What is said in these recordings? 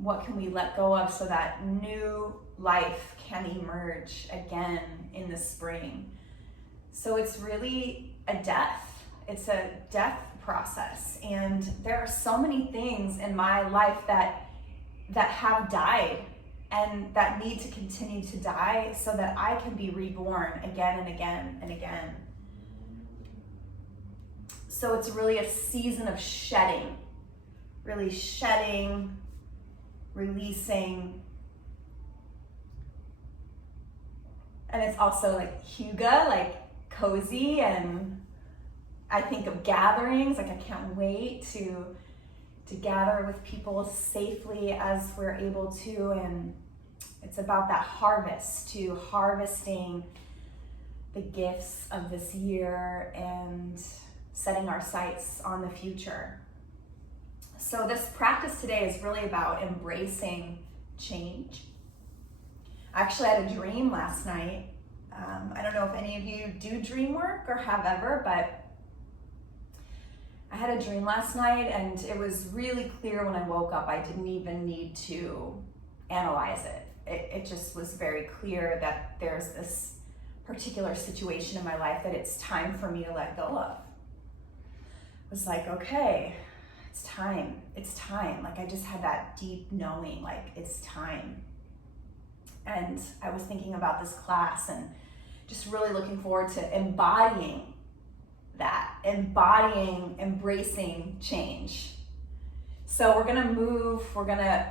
What can we let go of so that new life can emerge again in the spring? So it's really a death. It's a death process. And there are so many things in my life that have died and that need to continue to die so that I can be reborn again and again and again. So it's really a season of shedding, really shedding, releasing. And it's also like hygge, like cozy, and I think of gatherings, like I can't wait to gather with people safely as we're able to, and it's about that harvest, to harvesting the gifts of this year and setting our sights on the future. So this practice today is really about embracing change. I actually had a dream last night. I don't know if any of you do dream work or have ever, but I had a dream last night and it was really clear when I woke up. I didn't even need to analyze it. It just was very clear that there's this particular situation in my life that it's time for me to let go of. It was like, okay, it's time. Like I just had that deep knowing, like it's time. And I was thinking about this class and just really looking forward to embodying that, embracing change. So we're gonna move,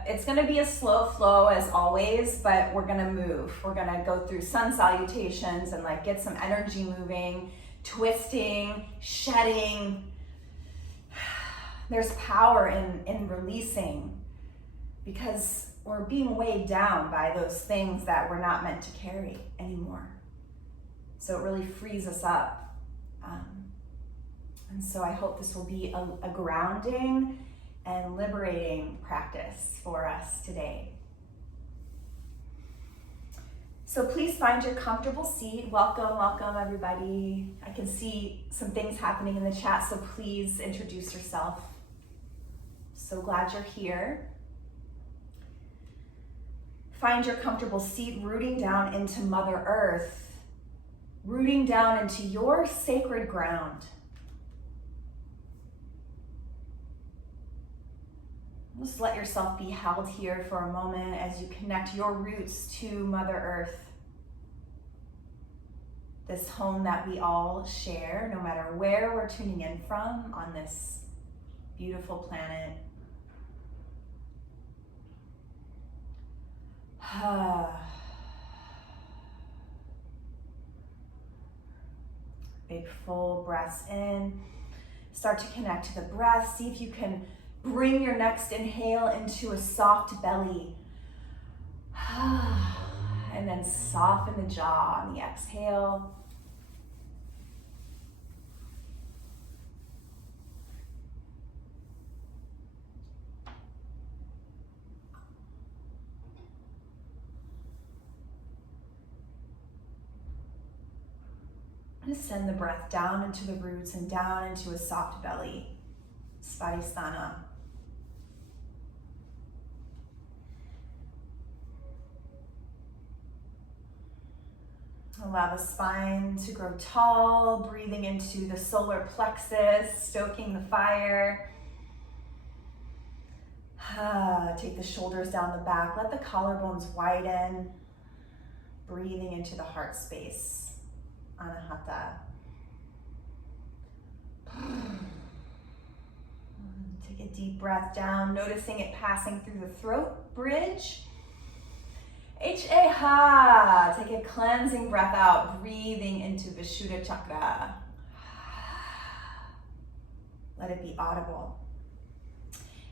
it's gonna be a slow flow as always, but we're gonna move. We're gonna go through sun salutations and like get some energy moving, twisting, shedding. There's power in releasing because we're being weighed down by those things that we're not meant to carry anymore. So it really frees us up. And so I hope this will be a grounding and liberating practice for us today. So please find your comfortable seat. Welcome everybody. I can see some things happening in the chat, so please introduce yourself. So glad you're here. Find your comfortable seat, rooting down into Mother Earth, rooting down into your sacred ground. Just let yourself be held here for a moment as you connect your roots to Mother Earth, this home that we all share, no matter where we're tuning in from on this beautiful planet. Big full breaths in. Start to connect to the breath. See if you can bring your next inhale into a soft belly. And then soften the jaw on the exhale. Just send the breath down into the roots and down into a soft belly, Svadhisthana. Allow the spine to grow tall, breathing into the solar plexus, stoking the fire. Take the shoulders down the back, let the collarbones widen, breathing into the heart space. Anahata. Take a deep breath down, noticing it passing through the throat bridge. H-A-ha. Take a cleansing breath out, breathing into Vishuddha Chakra. Let it be audible.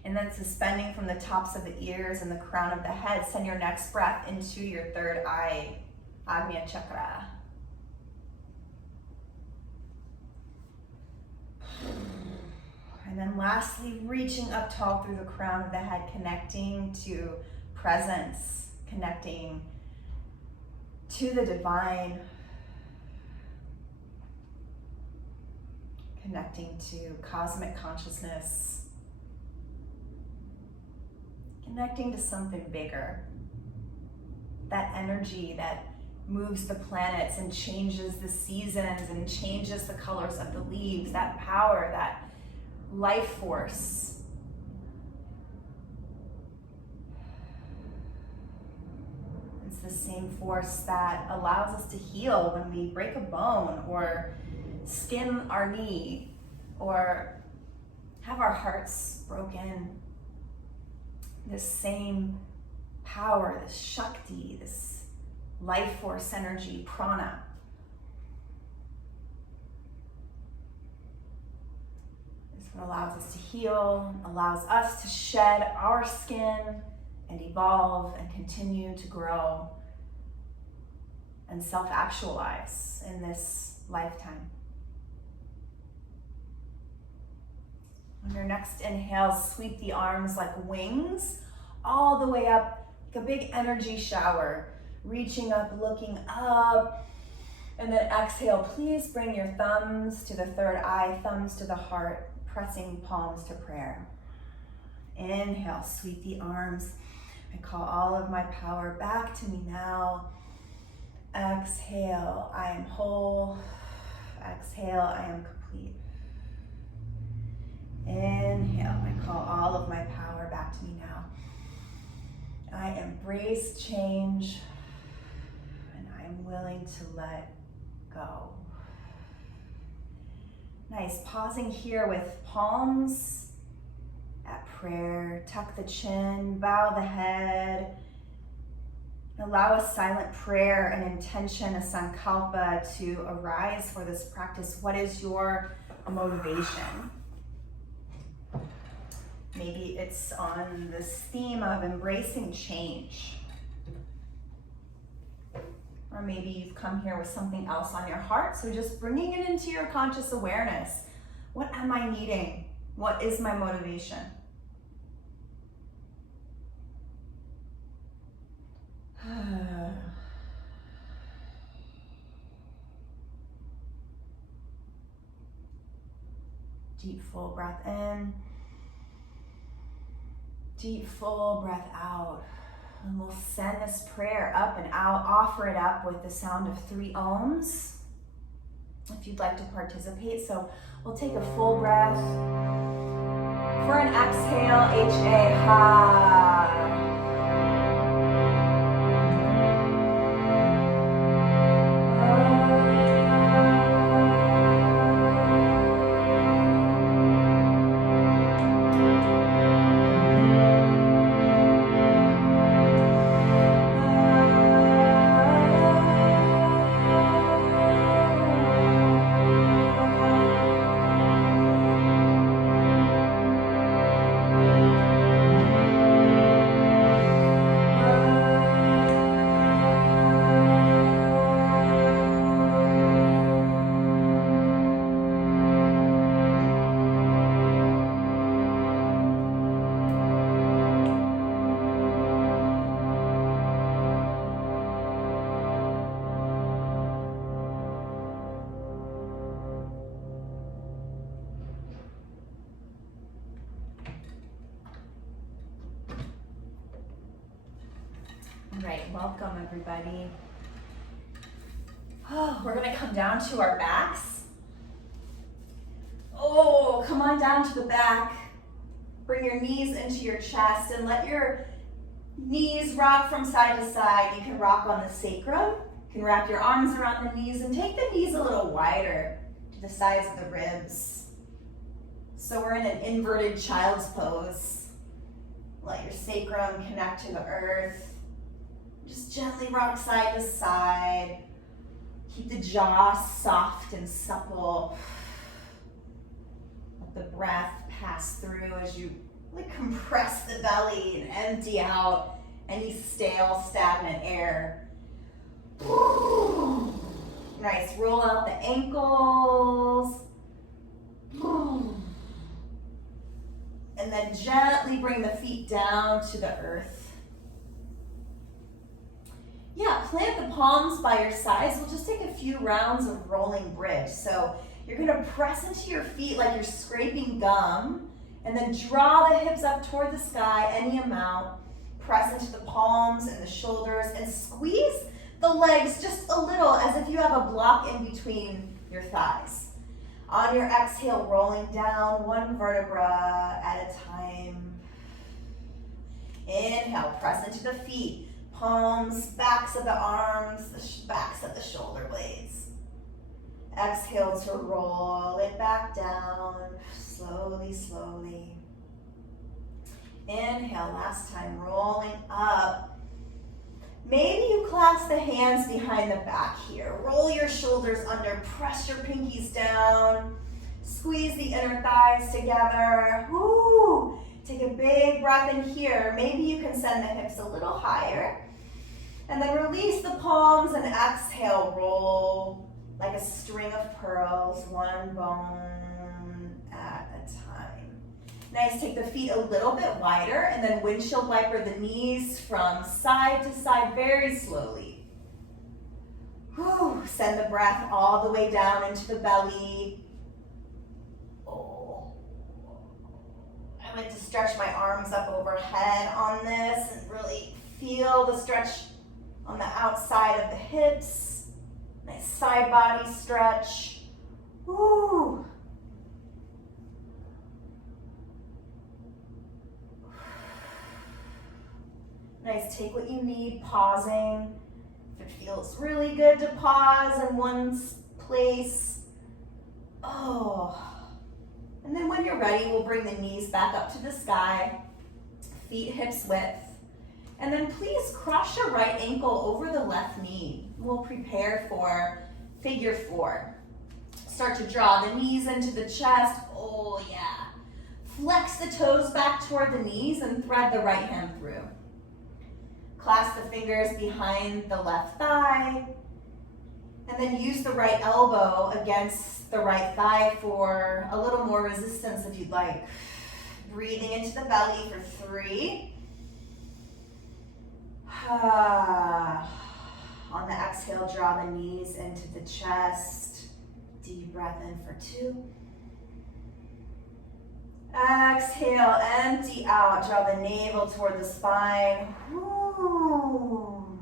And then suspending from the tops of the ears and the crown of the head, send your next breath into your third eye, Agnya Chakra. And then lastly, reaching up tall through the crown of the head, connecting to presence, connecting to the divine, connecting to cosmic consciousness. And connecting to something bigger. That energy that moves the planets and changes the seasons and changes the colors of the leaves, that power, that life force. It's the same force that allows us to heal when we break a bone or skin our knee or have our hearts broken. This same power, this Shakti, this life force energy, prana. This what allows us to heal, allows us to shed our skin and evolve and continue to grow and self-actualize in this lifetime. On your next inhale, sweep the arms like wings all the way up, like a big energy shower, reaching up, looking up. And then exhale, please bring your thumbs to the third eye, thumbs to the heart, pressing palms to prayer. Inhale, sweep the arms. I call all of my power back to me now. Exhale, I am whole. Exhale, I am complete. Inhale, I call all of my power back to me now. I embrace change and I'm willing to let go. Nice, pausing here with palms at prayer. Tuck the chin, bow the head. Allow a silent prayer, an intention, a sankalpa to arise for this practice. What is your motivation? Maybe it's on this theme of embracing change. Or maybe you've come here with something else on your heart, so just bringing it into your conscious awareness. What am I needing? What is my motivation? Deep, full breath in. Deep, full breath out. And we'll send this prayer up and out, offer it up with the sound of 3 ohms if you'd like to participate. So we'll take a full breath. For an exhale, H-A, ha. Right, welcome everybody. Oh, we're gonna come down to our backs. Oh, come on down to the back. Bring your knees into your chest and let your knees rock from side to side. You can rock on the sacrum. You can wrap your arms around the knees and take the knees a little wider to the sides of the ribs. So we're in an inverted child's pose. Let your sacrum connect to the earth. Just gently rock side to side. Keep the jaw soft and supple. Let the breath pass through as you really compress the belly and empty out any stale, stagnant air. Nice, roll out the ankles. And then gently bring the feet down to the earth. Yeah, plant the palms by your sides. We'll just take a few rounds of rolling bridge. So you're gonna press into your feet like you're scraping gum, and then draw the hips up toward the sky any amount. press into the palms and the shoulders and squeeze the legs just a little as if you have a block in between your thighs. On your exhale, rolling down one vertebra at a time. Inhale, press into the feet, palms, backs of the arms, the backs of the shoulder blades. Exhale to roll it back down, slowly, slowly. Inhale, last time, rolling up. Maybe you clasp the hands behind the back here. Roll your shoulders under, press your pinkies down. Squeeze the inner thighs together. Woo! Take a big breath in here. Maybe you can send the hips a little higher. And then release the palms and exhale, roll like a string of pearls, one bone at a time. Nice, take the feet a little bit wider and then windshield wiper the knees from side to side very slowly. Whew. Send the breath all the way down into the belly. Oh. I like to stretch my arms up overhead on this and really feel the stretch on the outside of the hips. Nice side body stretch. Woo. Nice, take what you need, pausing. If it feels really good to pause in one place. Oh. And then when you're ready, we'll bring the knees back up to the sky, feet hips width. And then please cross your right ankle over the left knee. We'll prepare for figure 4. Start to draw the knees into the chest. Oh yeah. Flex the toes back toward the knees and thread the right hand through. Clasp the fingers behind the left thigh. And then use the right elbow against the right thigh for a little more resistance if you'd like. Breathing into the belly for 3. On the exhale, draw the knees into the chest. Deep breath in for 2. Exhale, empty out. Draw the navel toward the spine. Woo.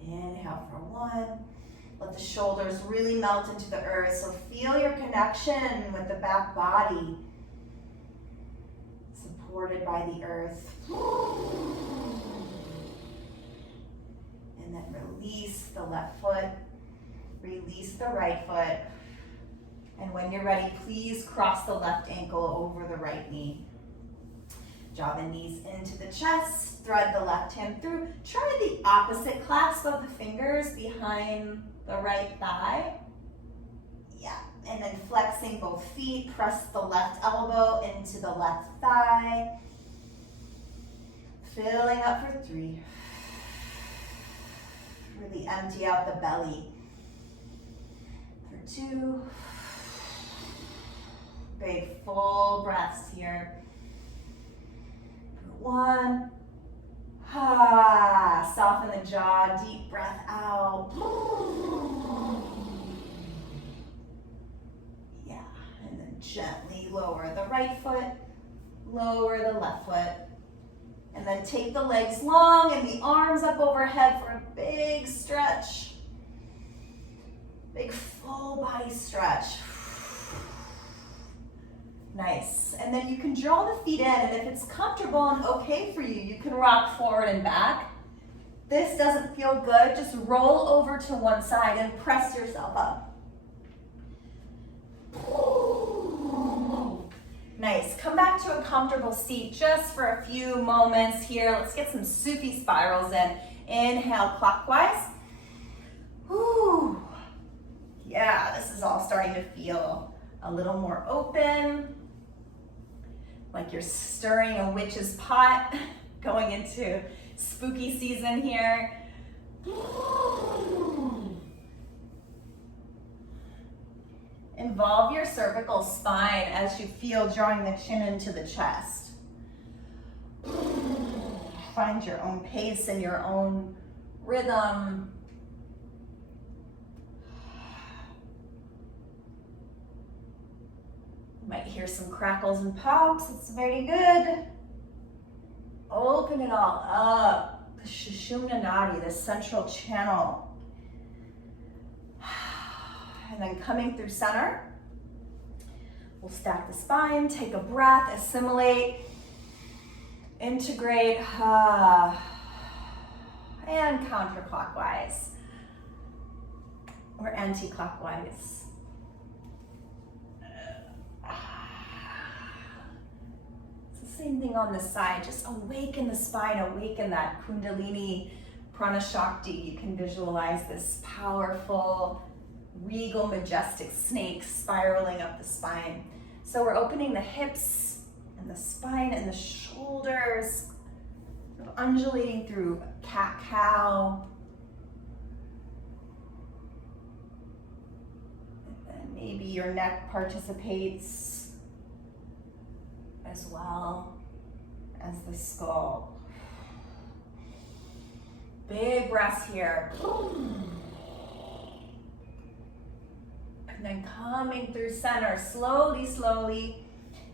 Inhale for 1. Let the shoulders really melt into the earth. So feel your connection with the back body, supported by the earth. And then release the left foot, release the right foot. And when you're ready, please cross the left ankle over the right knee. Draw the knees into the chest, thread the left hand through. Try the opposite clasp of the fingers behind the right thigh. Yeah, and then flexing both feet, press the left elbow into the left thigh. Filling up for 3. Really empty out the belly. For 2. Big full breaths here. For 1. Soften the jaw, deep breath out. Yeah, and then gently lower the right foot, lower the left foot. And then take the legs long and the arms up overhead for a big stretch. Big full body stretch. Nice. And then you can draw the feet in, and if it's comfortable and okay for you, you can rock forward and back. This doesn't feel good, just roll over to one side and press yourself up. Nice. Come back to a comfortable seat just for a few moments here. Let's get some Sufi spirals in. Inhale clockwise. Whew. Yeah, this is all starting to feel a little more open, like you're stirring a witch's pot, going into spooky season here. Involve your cervical spine as you feel drawing the chin into the chest. Find your own pace and your own rhythm. You might hear some crackles and pops. It's very good. Open it all up. The Sushumna Nadi, the central channel. And then coming through center, we'll stack the spine, take a breath, assimilate, integrate, and counterclockwise or anti-clockwise. It's the same thing on this side. Just awaken the spine, awaken that Kundalini Prana Shakti. You can visualize this powerful, regal, majestic snake spiraling up the spine. So we're opening the hips and the spine and the shoulders, undulating through cat-cow. And then maybe your neck participates as well as the skull. Big breaths here. And then coming through center, slowly, slowly,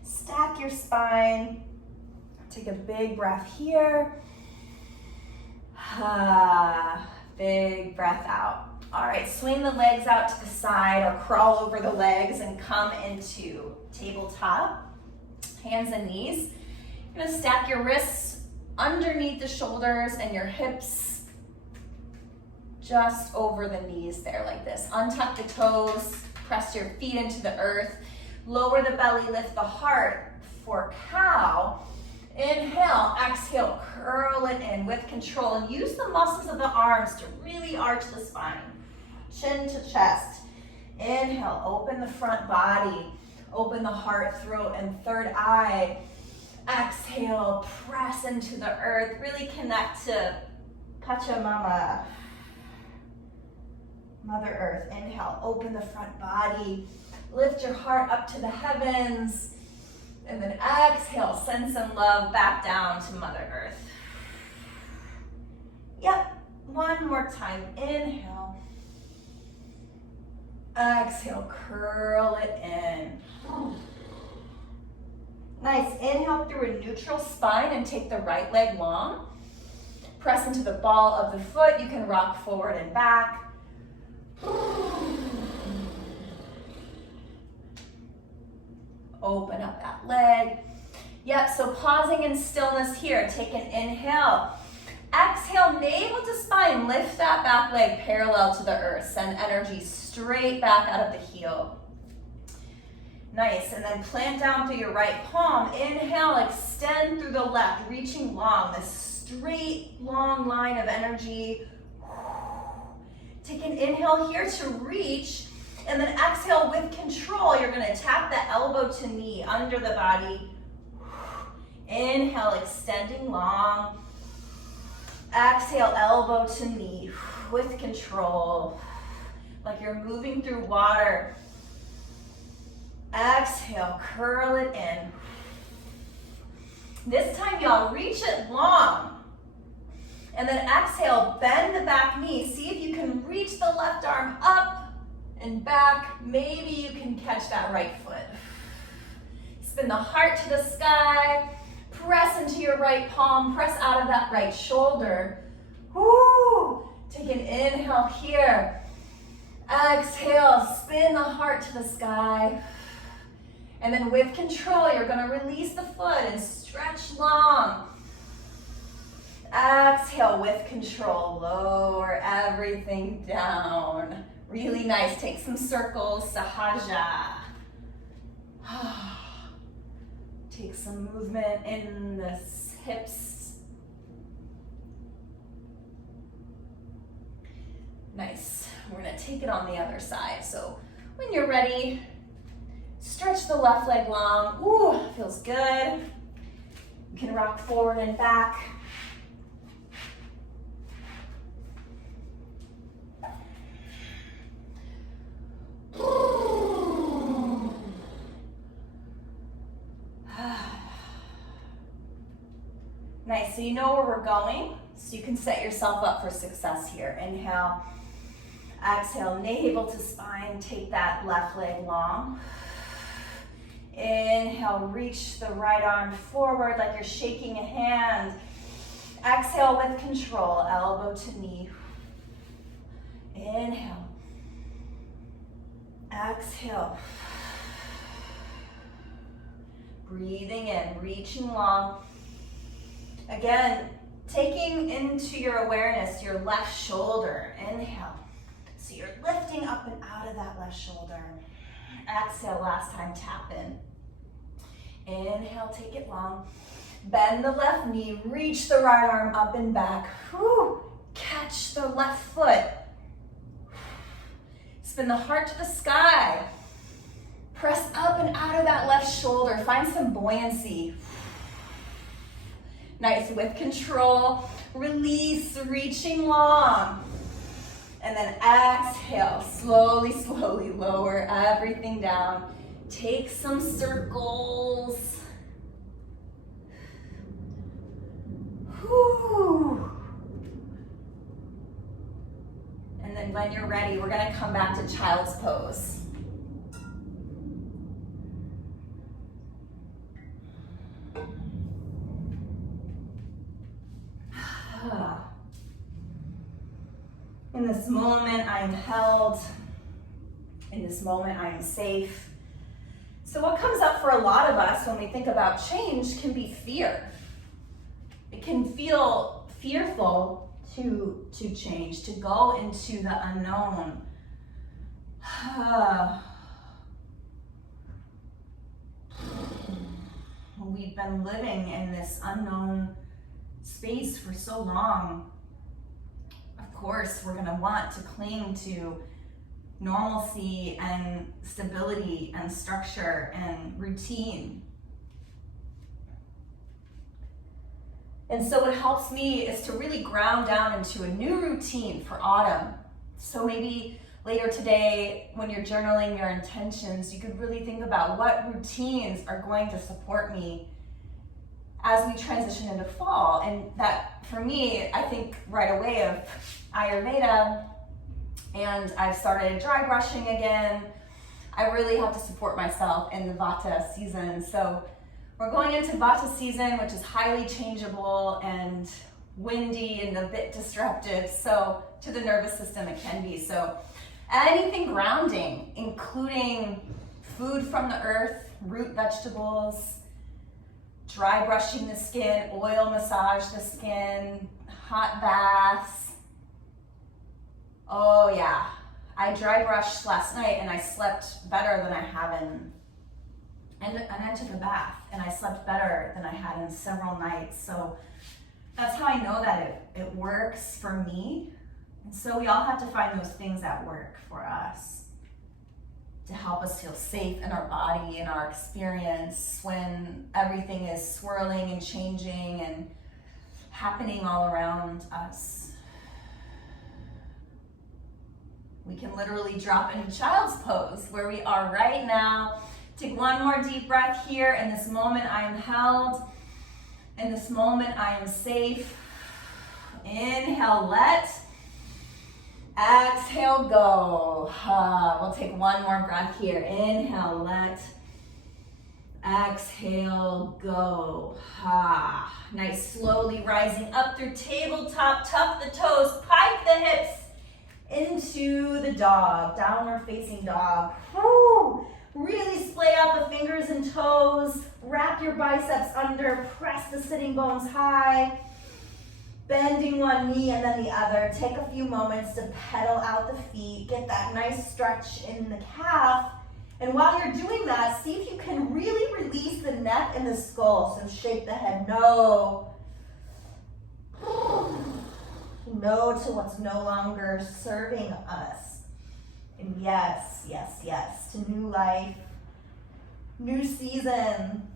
stack your spine. Take a big breath here. Big breath out. All right, swing the legs out to the side or crawl over the legs and come into tabletop, hands and knees. You're gonna stack your wrists underneath the shoulders and your hips just over the knees there like this. Untuck the toes, press your feet into the earth, lower the belly, lift the heart for cow. Inhale, exhale, curl it in with control and use the muscles of the arms to really arch the spine, chin to chest. Inhale, open the front body, open the heart, throat, and third eye. Exhale, press into the earth, really connect to Pachamama, Mother Earth. Inhale, open the front body, lift your heart up to the heavens, and then exhale, send some love back down to Mother Earth. Yep, one more time. Inhale. Exhale, curl it in. Nice, inhale through a neutral spine and take the right leg long. Press into the ball of the foot. You can rock forward and back. Open up that leg. Yep, so pausing in stillness here. Take an inhale. Exhale, navel to spine. Lift that back leg parallel to the earth. Send energy straight back out of the heel. Nice, and then plant down through your right palm. Inhale, extend through the left, reaching long. This straight, long line of energy. Take an inhale here to reach. And then exhale with control. You're gonna tap the elbow to knee under the body. Inhale, extending long. Exhale, elbow to knee with control. Like you're moving through water. Exhale, curl it in. This time, y'all, reach it long. And then exhale, bend the back knee. See if you can reach the left arm up and back. Maybe you can catch that right foot. Spin the heart to the sky. Press into your right palm. Press out of that right shoulder. Woo! Take an inhale here. Exhale, spin the heart to the sky. And then with control, you're gonna release the foot and stretch long. Exhale with control, lower everything down. Really nice, take some circles, Sahaja. Take some movement in the hips. Nice, we're gonna take it on the other side. So when you're ready, stretch the left leg long. Ooh, feels good. You can rock forward and back. Nice, so you know where we're going, so you can set yourself up for success here. Inhale, exhale, navel to spine, take that left leg long. Inhale, reach the right arm forward like you're shaking a hand. Exhale with control, elbow to knee. Inhale. Exhale. Breathing in, reaching long. Again, taking into your awareness your left shoulder. Inhale. So you're lifting up and out of that left shoulder. Exhale, last time, tap in. Inhale, take it long. Bend the left knee, reach the right arm up and back. Whew. Catch the left foot. Spin the heart to the sky. Press up and out of that left shoulder. Find some buoyancy. Nice, with control. Release, reaching long. And then exhale, slowly, slowly lower everything down. Take some circles. Whew. And then when you're ready, we're gonna come back to child's pose. In this moment, I am held. In this moment, I am safe. So what comes up for a lot of us when we think about change can be fear. It can feel fearful to change, to go into the unknown. We've been living in this unknown space for so long. Of course, we're going to want to cling to normalcy and stability and structure and routine. And so what helps me is to really ground down into a new routine for autumn. So maybe later today, when you're journaling your intentions, you could really think about what routines are going to support me as we transition into fall. And that, for me, I think right away of Ayurveda, and I've started dry brushing again. I really have to support myself in the Vata season. So we're going into Vata season, which is highly changeable and windy and a bit disruptive. So to the nervous system, it can be. So anything grounding, including food from the earth, root vegetables, dry brushing the skin, oil massage the skin, hot baths. Oh yeah, I dry brushed last night and I slept better than I have in, and I took a bath and I slept better than I had in several nights. So that's how I know that it works for me. And so we all have to find those things that work for us to help us feel safe in our body and our experience when everything is swirling and changing and happening all around us. We can literally drop into child's pose where we are right now. Take one more deep breath here. In this moment, I am held. In this moment, I am safe. Inhale, let. Exhale, go. We'll take one more breath here. Inhale, let. Exhale, go. Nice, slowly rising up through tabletop. Tuck the toes, pike the hips into the dog, downward facing dog. Woo. Really splay out the fingers and toes. Wrap your biceps under. Press the sitting bones high. Bending one knee and then the other. Take a few moments to pedal out the feet. Get that nice stretch in the calf. And while you're doing that, see if you can really release the neck and the skull. So shake the head no. No to what's no longer serving us. And yes, yes, yes to new life, new season.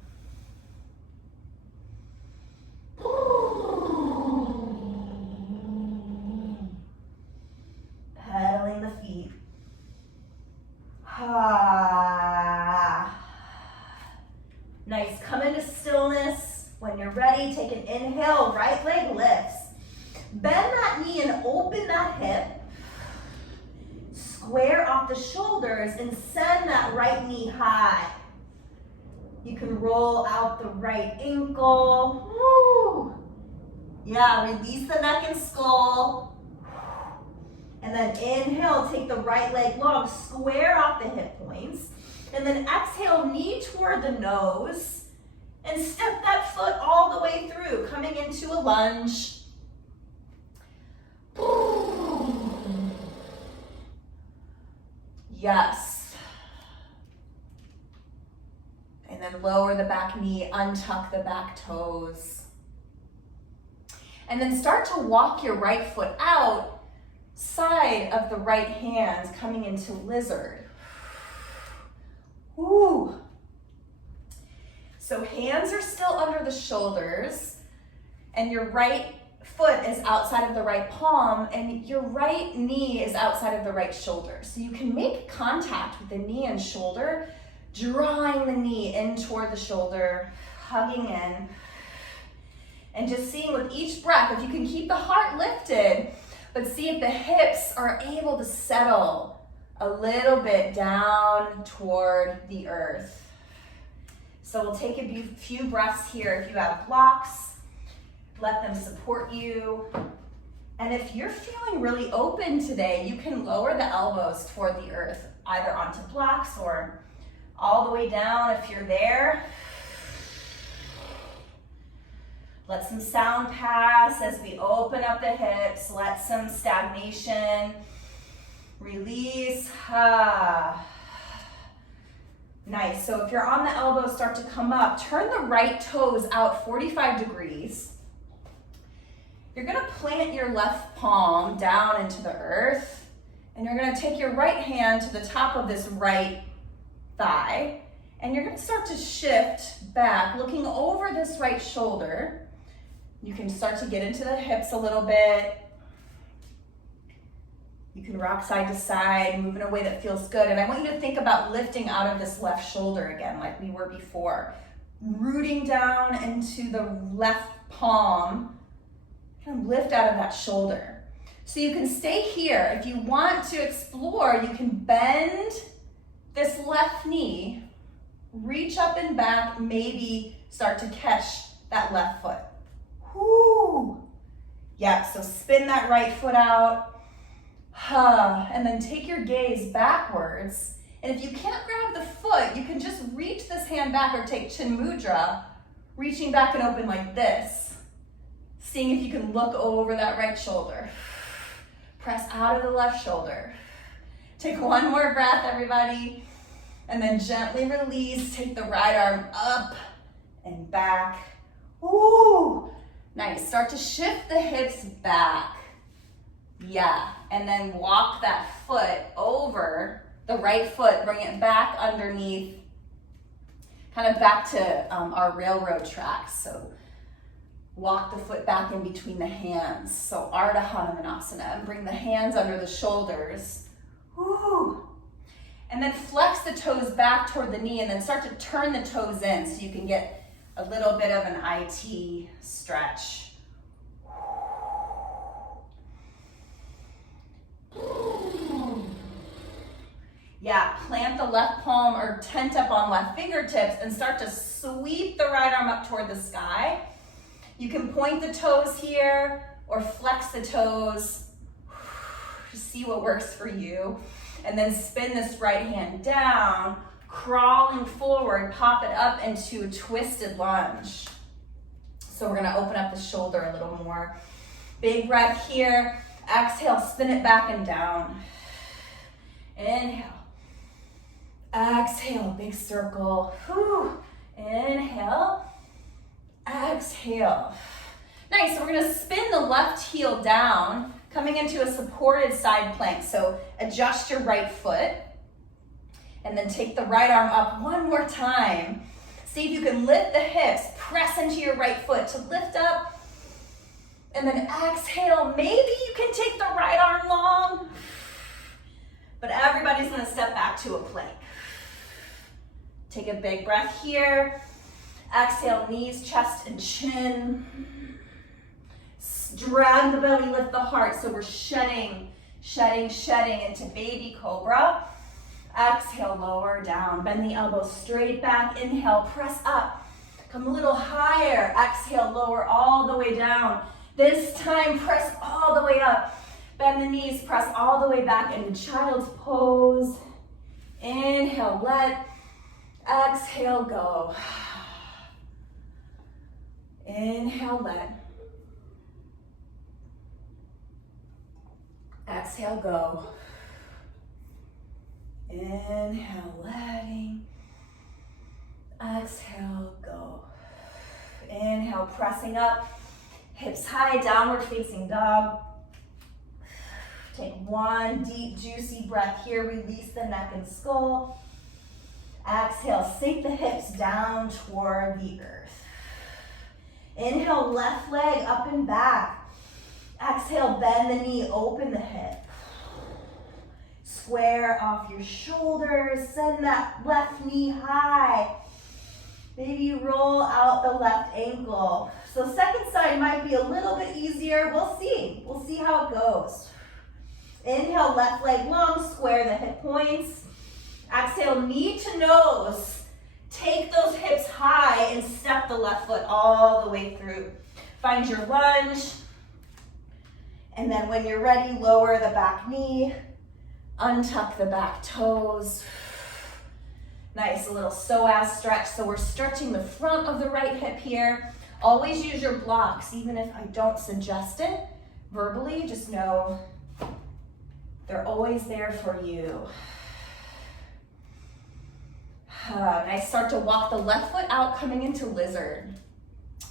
Pedaling the feet. Nice, come into stillness. When you're ready, take an inhale, right leg lifts. Bend that knee and open that hip. Square off the shoulders and send that right knee high. You can roll out the right ankle. Woo. Yeah, release the neck and skull. And then inhale, take the right leg long, square off the hip points. And then exhale, knee toward the nose. And step that foot all the way through, coming into a lunge. Yes. And then lower the back knee, untuck the back toes. And then start to walk your right foot out, side of the right hand, coming into lizard. Woo. So hands are still under the shoulders, and your right foot is outside of the right palm, and your right knee is outside of the right shoulder. So you can make contact with the knee and shoulder, drawing the knee in toward the shoulder, hugging in, and just seeing with each breath, if you can keep the heart lifted, but see if the hips are able to settle a little bit down toward the earth. So we'll take a few breaths here. If you have blocks, let them support you. And if you're feeling really open today, you can lower the elbows toward the earth, either onto blocks or all the way down if you're there. Let some sound pass as we open up the hips. Let some stagnation release. Nice. So if you're on the elbows, start to come up. Turn the right toes out 45 degrees. You're going to plant your left palm down into the earth, and you're going to take your right hand to the top of this right thigh, and you're going to start to shift back, looking over this right shoulder. You can start to get into the hips a little bit. You can rock side to side, move in a way that feels good. And I want you to think about lifting out of this left shoulder again, like we were before. Rooting down into the left palm, kind of lift out of that shoulder. So you can stay here. If you want to explore, you can bend this left knee, reach up and back, maybe start to catch that left foot. Whoo! Yeah, so spin that right foot out. And then take your gaze backwards. And if you can't grab the foot, you can just reach this hand back or take Chin Mudra, reaching back and open like this. Seeing if you can look over that right shoulder. Press out of the left shoulder. Take one more breath, everybody. And then gently release. Take the right arm up and back. Ooh, nice. Start to shift the hips back. Yeah, and then walk that foot over, the right foot, bring it back underneath, kind of back to our railroad tracks. So walk the foot back in between the hands. So Ardha Hanumanasana, and bring the hands under the shoulders. Woo. And then flex the toes back toward the knee, and then start to turn the toes in so you can get a little bit of an IT stretch. Yeah, plant the left palm or tent up on left fingertips and start to sweep the right arm up toward the sky. You can point the toes here or flex the toes. See what works for you. And then spin this right hand down, crawling forward, pop it up into a twisted lunge. So we're gonna open up the shoulder a little more. Big breath here. Exhale, spin it back and down. Inhale. Exhale, big circle. Whew. Inhale. Exhale. Nice, so we're gonna spin the left heel down, coming into a supported side plank. So adjust your right foot, and then take the right arm up one more time. See if you can lift the hips, press into your right foot to lift up, and then exhale. Maybe you can take the right arm long, but everybody's gonna step back to a plank. Take a big breath here. Exhale, knees, chest, and chin. Drag the belly, lift the heart. So we're shedding into baby cobra. Exhale, lower down. Bend the elbows straight back. Inhale, press up. Come a little higher. Exhale, lower all the way down. This time, press all the way up. Bend the knees, press all the way back into child's pose. Inhale, let. Exhale, go. Inhale, let. Exhale, go. Inhale, letting. Exhale, go. Inhale, pressing up. Hips high, downward facing dog. Take one deep, juicy breath here. Release the neck and skull. Exhale, sink the hips down toward the earth. Inhale, left leg up and back. Exhale, bend the knee, open the hip. Square off your shoulders, send that left knee high. Maybe you roll out the left ankle. So second side might be a little bit easier. We'll see. We'll see how it goes. Inhale, left leg long, square the hip points. Exhale, knee to nose. Take those hips high and step the left foot all the way through. Find your lunge. And then when you're ready, lower the back knee. Untuck the back toes. Nice, a little psoas stretch. So we're stretching the front of the right hip here. Always use your blocks, even if I don't suggest it verbally. Just know they're always there for you. Nice, start to walk the left foot out, coming into lizard.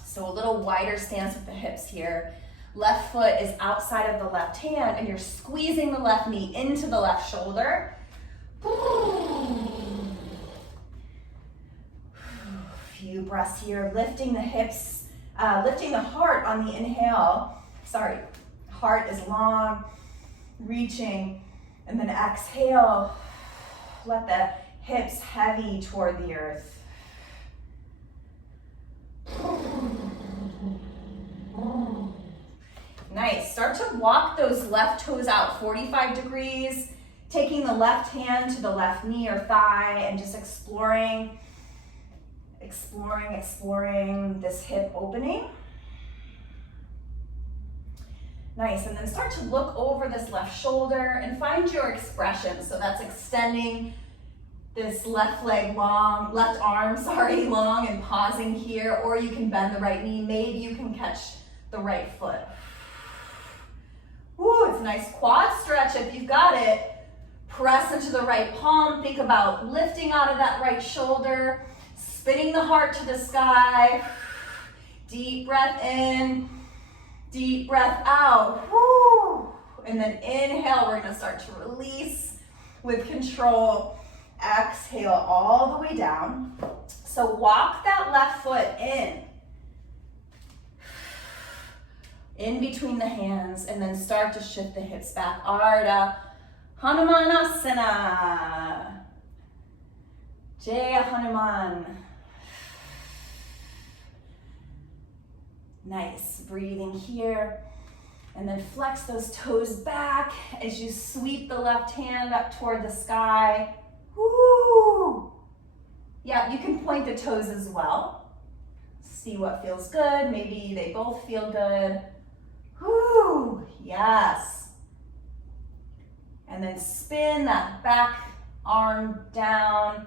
So a little wider stance with the hips here. Left foot is outside of the left hand, and you're squeezing the left knee into the left shoulder. Few breaths here, lifting the hips, lifting the heart on the inhale. Sorry, heart is long, reaching, and then exhale. Let the hips heavy toward the earth. Nice, start to walk those left toes out 45 degrees, taking the left hand to the left knee or thigh and just exploring this hip opening. Nice, and then start to look over this left shoulder and find your expression. So that's extending this left arm, long and pausing here, or you can bend the right knee. Maybe you can catch the right foot. Woo, it's a nice quad stretch if you've got it. Press into the right palm. Think about lifting out of that right shoulder, spinning the heart to the sky. Deep breath in, deep breath out. Woo. And then inhale, we're gonna start to release with control. Exhale all the way down. So walk that left foot in between the hands, and then start to shift the hips back. Ardha Hanumanasana. Jaya Hanuman. Nice, breathing here. And then flex those toes back as you sweep the left hand up toward the sky. Woo! Yeah, you can point the toes as well. See what feels good. Maybe they both feel good. Woo! Yes. And then spin that back arm down.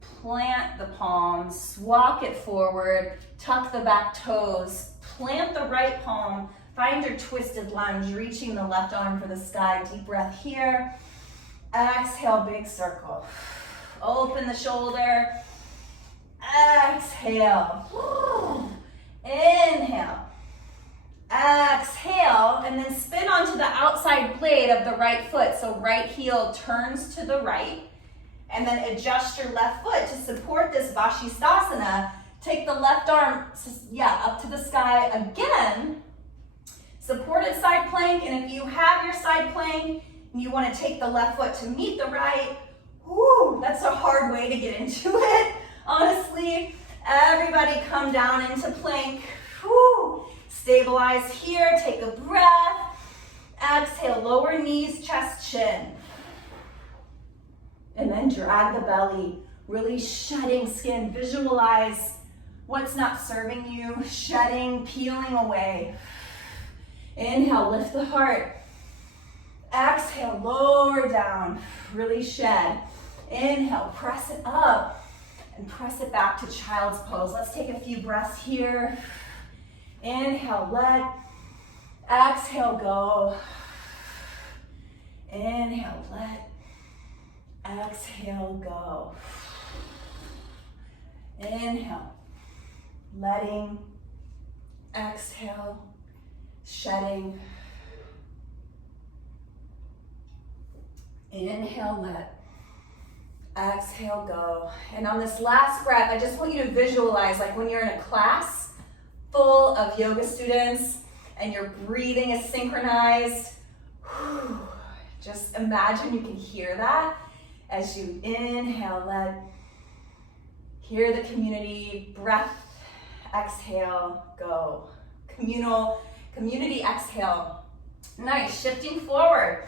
Plant the palms. Walk it forward. Tuck the back toes. Plant the right palm. Find your twisted lunge, reaching the left arm for the sky. Deep breath here. Exhale, big circle. Open the shoulder. Exhale. Inhale. Exhale, and then spin onto the outside blade of the right foot. So right heel turns to the right, and then adjust your left foot to support this Vashisthasana. Take the left arm, up to the sky again. Supported side plank, and if you have your side plank, and you want to take the left foot to meet the right, that's a hard way to get into it, honestly. Everybody come down into plank. Stabilize here, take a breath. Exhale, lower knees, chest, chin. And then drag the belly, really shedding skin. Visualize what's not serving you, shedding, peeling away. Inhale, lift the heart. Exhale, lower down, really shed. Inhale, press it up and press it back to child's pose. Let's take a few breaths here. Inhale, let. Exhale, go. Inhale, let. Exhale, go. Inhale, letting. Exhale, shedding. Inhale, let. Exhale, go. And on this last breath, I just want you to visualize like when you're in a class full of yoga students and your breathing is synchronized. Just imagine you can hear that as you inhale, let. Hear the community breath, exhale, go. Community exhale. Nice, shifting forward.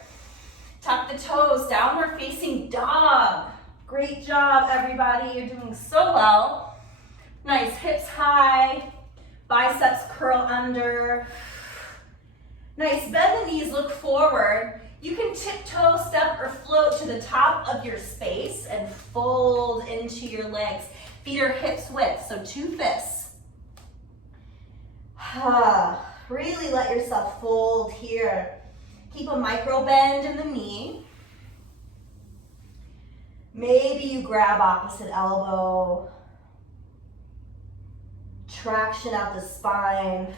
Tuck the toes, downward facing dog. Great job, everybody. You're doing so well. Nice, hips high, biceps curl under. Nice, bend the knees, look forward. You can tiptoe, step, or float to the top of your space and fold into your legs. Feet are hips width, so 2 fists. Really let yourself fold here. Keep a micro bend in the knee. Maybe you grab opposite elbow. Traction out the spine.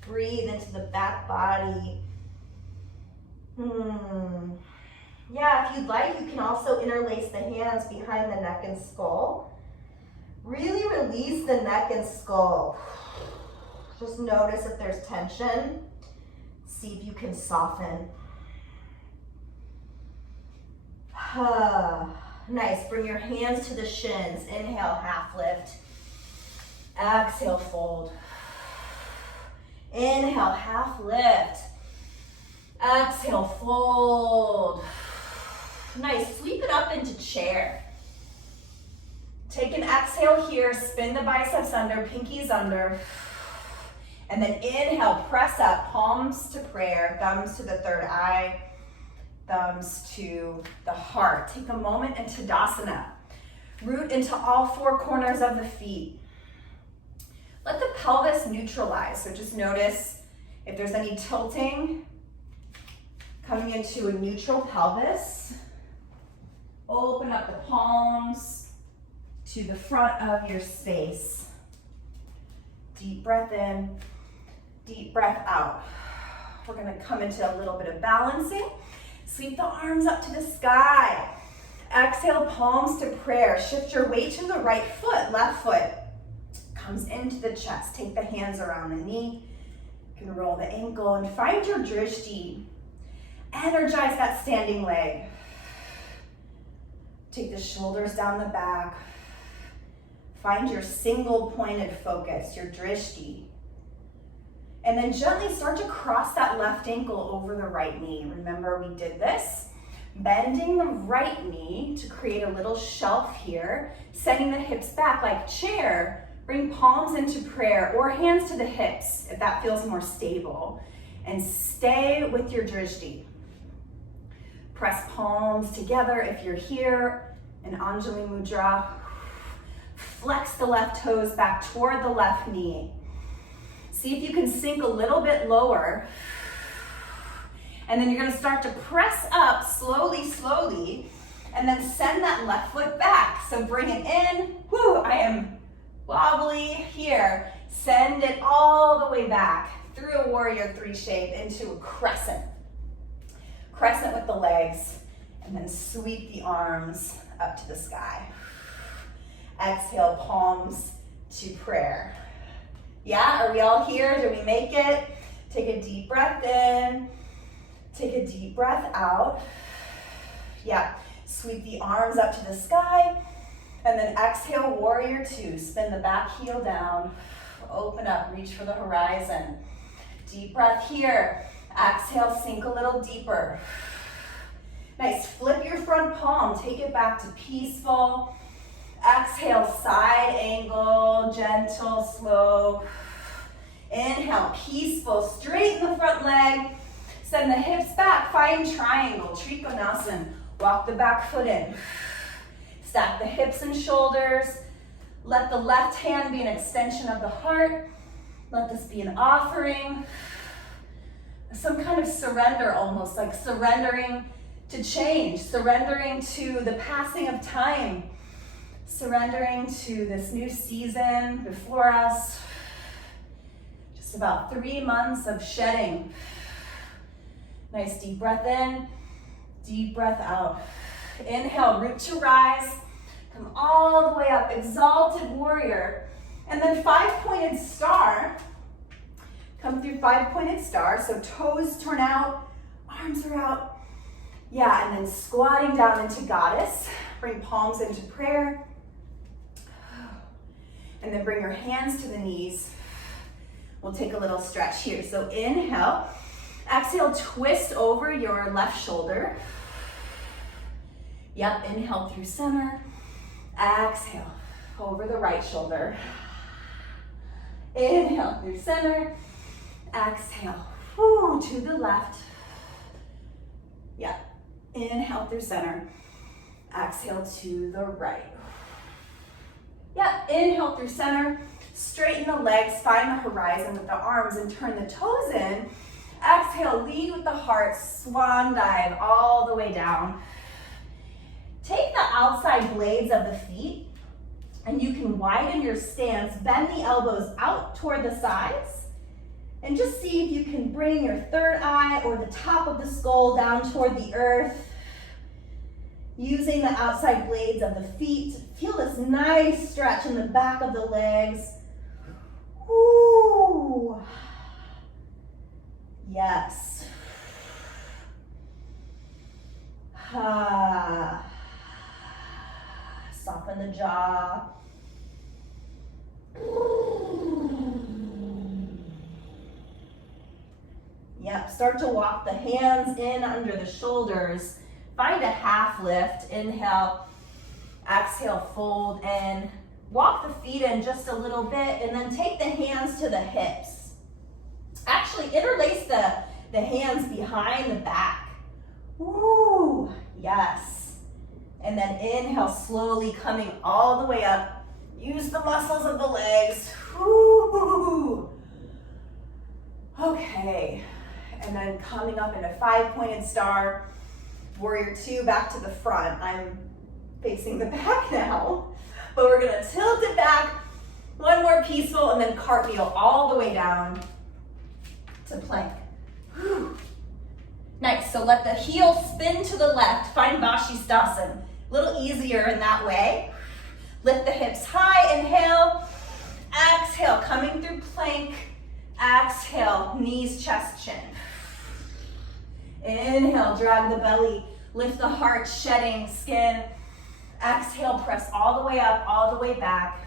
Breathe into the back body. Yeah, if you'd like, you can also interlace the hands behind the neck and skull. Really release the neck and skull. Just notice if there's tension. See if you can soften. Nice, bring your hands to the shins. Inhale, half lift. Exhale, fold. Inhale, half lift. Exhale, fold. Nice, sweep it up into chair. Take an exhale here, spin the biceps under, pinkies under. And then inhale, press up, palms to prayer, thumbs to the third eye, thumbs to the heart. Take a moment in Tadasana. Root into all 4 corners of the feet. Let the pelvis neutralize. So just notice if there's any tilting, coming into a neutral pelvis. Open up the palms to the front of your space. Deep breath in, deep breath out. We're gonna come into a little bit of balancing. Sweep the arms up to the sky. Exhale, palms to prayer. Shift your weight to the right foot, left foot comes into the chest. Take the hands around the knee. You can roll the ankle and find your drishti. Energize that standing leg. Take the shoulders down the back. Find your single pointed focus, your drishti. And then gently start to cross that left ankle over the right knee. Remember, we did this. Bending the right knee to create a little shelf here. Sending the hips back like chair. Bring palms into prayer or hands to the hips if that feels more stable. And stay with your drishti. Press palms together if you're here in Anjali Mudra. Flex the left toes back toward the left knee. See if you can sink a little bit lower. And then you're gonna start to press up slowly, slowly, and then send that left foot back. So bring it in. Whoo, I am wobbly here. Send it all the way back through a warrior 3 shape into a crescent. Crescent with the legs, and then sweep the arms up to the sky. Exhale, palms to prayer. Yeah, are we all here? Did we make it? Take a deep breath in. Take a deep breath out. Yeah, sweep the arms up to the sky. And then exhale, warrior 2. Spin the back heel down. Open up, reach for the horizon. Deep breath here. Exhale, sink a little deeper. Nice, flip your front palm. Take it back to peaceful. Exhale, side angle, gentle, slow. Inhale, peaceful. peaceful. Straighten the front leg. Send the hips back. Find triangle, Trikonasana. Walk the back foot in. Stack the hips and shoulders. Let the left hand be an extension of the heart. Let this be an offering. Some kind of surrender, almost like surrendering to change, surrendering to the passing of time, surrendering to this new season before us. Just about 3 months of shedding. Nice deep breath in, deep breath out. Inhale, root to rise. Come all the way up, exalted warrior. And then 5-pointed star. Come through 5-pointed star, so toes turn out, arms are out. Yeah, and then squatting down into goddess. Bring palms into prayer. And then bring your hands to the knees. We'll take a little stretch here. So inhale. Exhale, twist over your left shoulder. Yep, inhale through center. Exhale, over the right shoulder. Inhale through center. Exhale, to the left. Yep, inhale through center. Exhale to the right. Yep, inhale through center. Straighten the legs, find the horizon with the arms and turn the toes in. Exhale, lead with the heart, swan dive all the way down. Take the outside blades of the feet and you can widen your stance, bend the elbows out toward the sides, and just see if you can bring your third eye or the top of the skull down toward the earth. Using the outside blades of the feet, feel this nice stretch in the back of the legs. Ooh. Yes. Soften the jaw. Yep, start to walk the hands in under the shoulders. Find a half lift. Inhale, exhale, fold in. Walk the feet in just a little bit and then take the hands to the hips. Actually, interlace the hands behind the back. Ooh, yes. And then inhale, slowly coming all the way up. Use the muscles of the legs. Ooh. Okay. And then coming up in a 5-pointed star. Warrior 2, back to the front. I'm facing the back now. But we're gonna tilt it back. One more peaceful and then cartwheel all the way down to plank. Whew. Nice, so let the heel spin to the left. Find Vashisthasana. A little easier in that way. Lift the hips high, inhale. Exhale, coming through plank. Exhale, knees, chest, chin. Inhale, drag the belly. Lift the heart, shedding skin. Exhale, press all the way up, all the way back.